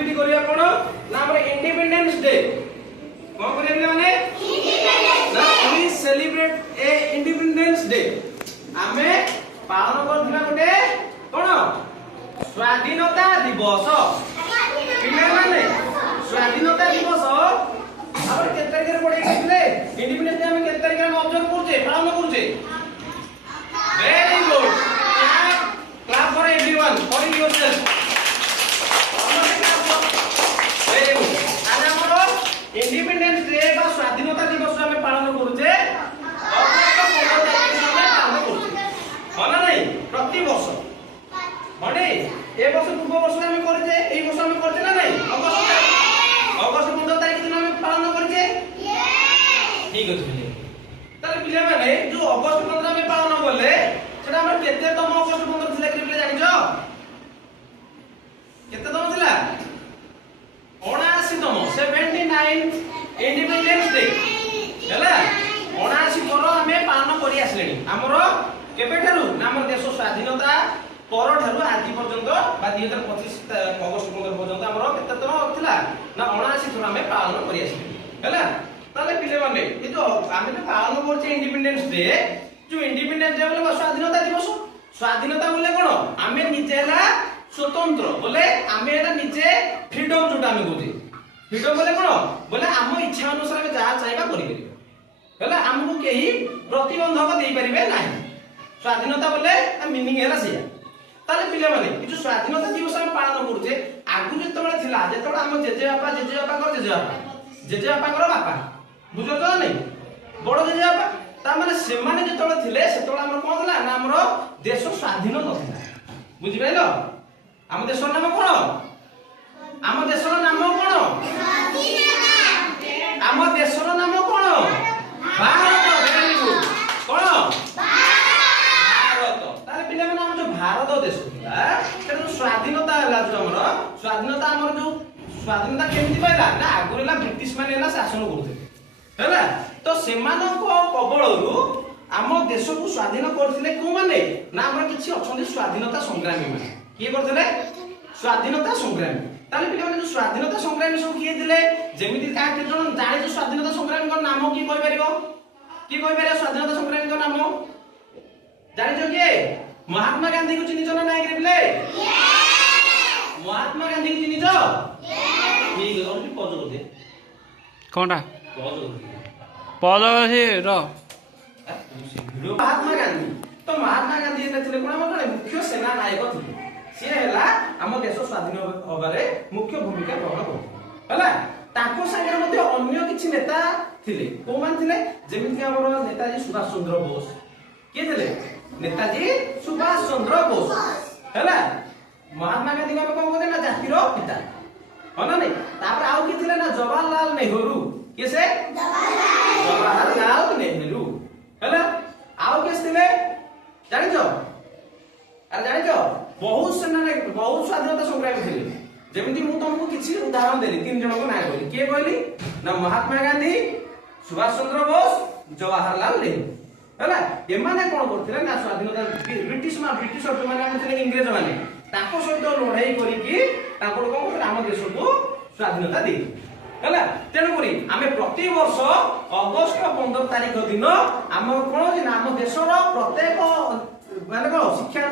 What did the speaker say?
activity करिया कोन ना हमर इंडिपेंडेंस डे कोन करिया माने ना we celebrate a Independence Day आमे पालन करथिला गोटे कोन स्वाधीनता दिवस पिले माने स्वाधीनता दिवस हमर के तारिख रे पड़े गेले इंडिपेंडेंस डे हम के तारिख रे ऑब्जर्व करजे पालन करजे very good clap for everyone for yourself very good आज हमर इंडिपेंडेंस डे बा स्वाधीनता दिवस हम पालन करूजे अगस्त 15 तारिख रे पालन करूजे माने नहीं प्रति वर्ष माने ए वर्ष पूर्व वर्ष हम करजे एई वर्ष हम करजे ना नहीं अगस्त 15 तारिख दिन हम पालन करजे ठीक अछि ताले पिले माने जो अगस्त 15 में पालन करले सेटा हमर केते तम अगस्त 15 थिला कि पिले जानिजो केते तम थिला 79 तम 79 इंडिपेंडेंस डे हैला 79 पर हमें पालन करि आसलेनी हमर केबे ठारू ना हमर देश स्वाधीनता पर ठारू आदि पर्यंत बा 2025 अगस्त 15 पर्यंत हमर केते तम थिला ना 79 थोर हमें पालन करि आसलेनी हैला ताले पिले माने ए जो आमे तो पालन करछे इंडिपेंडेंस डे जो इंडिपेंडेंस डे बोले स्वाधीनता दिवस स्वाधीनता बोले कोन आमे निजेला स्वतंत्र बोले आमे एटा निजे फ्रीडम जोटा आमे कहूजे फ्रीडम बोले कोन बोले आम इच्छा अनुसार आमे जा चाहबा करि परिबे हैला हमहु केही प्रतिबंधक देई परिबे नाही स्वाधीनता बोले मीनिंग हैला सिया ताले पिले माने ए जो स्वाधीनता दिवस आमे पालन करछे आगु जेतबेले थिला जेतबेले आम जेजे बापा कर बापा बुझो तो नहीं बड़ जेजे बापा ता माने सेमाने जेतबेले थिले सेतबेले हमर कोन थला ना हमर देश स्वाधीन नथिला बुझि पाइलो हम देशर नाम कोन हम देशर नाम कोन स्वाधीनता हम देशर नाम कोन भारत वेरी गुड कोन भारत ताले पिले माने हम जो भारत देश थिला सेतो स्वाधीनता हला जो हमर स्वाधीनता हमर जो स्वाधीनता केमति पाइला ना आगुरेला ब्रिटिश माने ना शासन करथे हैला तो सेमानको कबळरू आम देश को स्वाधीन करथिले को माने ना हमर किछि अछंदी स्वाधीनता संग्रामी माने के करथिले स्वाधीनता संग्रामी ताले पिले माने जो स्वाधीनता संग्रामी सब किए दिले जेमिति का के जण जाने जो स्वाधीनता संग्रामी को नाम की कहि परिबो की कहि परिबो स्वाधीनता संग्रामी को नाम जानि जो के महात्मा गांधी को चिनि जण नाइ रे पिले महात्मा गांधी को चिनि जो ठीक है और भी पज दे कोनटा पज पद से र महात्मा गांधी तो महात्मा गांधी एटा थिले कोन हमर मुख्य सेना नायक थिले से हला हम देश स्वाधीन होबारे मुख्य भूमिका ग्रहण करथि हला ताको संगे मध्ये अन्य किछि नेता थिले कोमान थिले जेमिति हमर नेताजी सुभाष चंद्र बोस के थिले नेताजी सुभाष चंद्र बोस हला महात्मा गांधी को कोन कहते ना जातिर पिता हना नहीं तापर आउ कि थिले ना जवाहरलाल नेहरू केसे जवाहरलाल नेहरू हला आउ केस थिले जानि जो अरे जानि जो बहुत सेना बहुत स्वाधीनता संग्रामी थिले जेमिति मु तुमको किछि उदाहरण देली तीन जन को नाम कहली के कहली ना महात्मा गांधी सुभाष चंद्र बोस जवाहरलाल नेहरू हला एमाने कोन करथिले ना स्वाधीनता ब्रिटिश माने थिले इंग्रेज माने ताको सहित लड़ाई करी कि ताको कोन करथिले हम देश को स्वाधीनता दे हला तेनु करी आमे प्रति वर्ष अगस्त 15 तारिख दिन हम कोन जे नाम देशर प्रत्येक माने को शिक्षा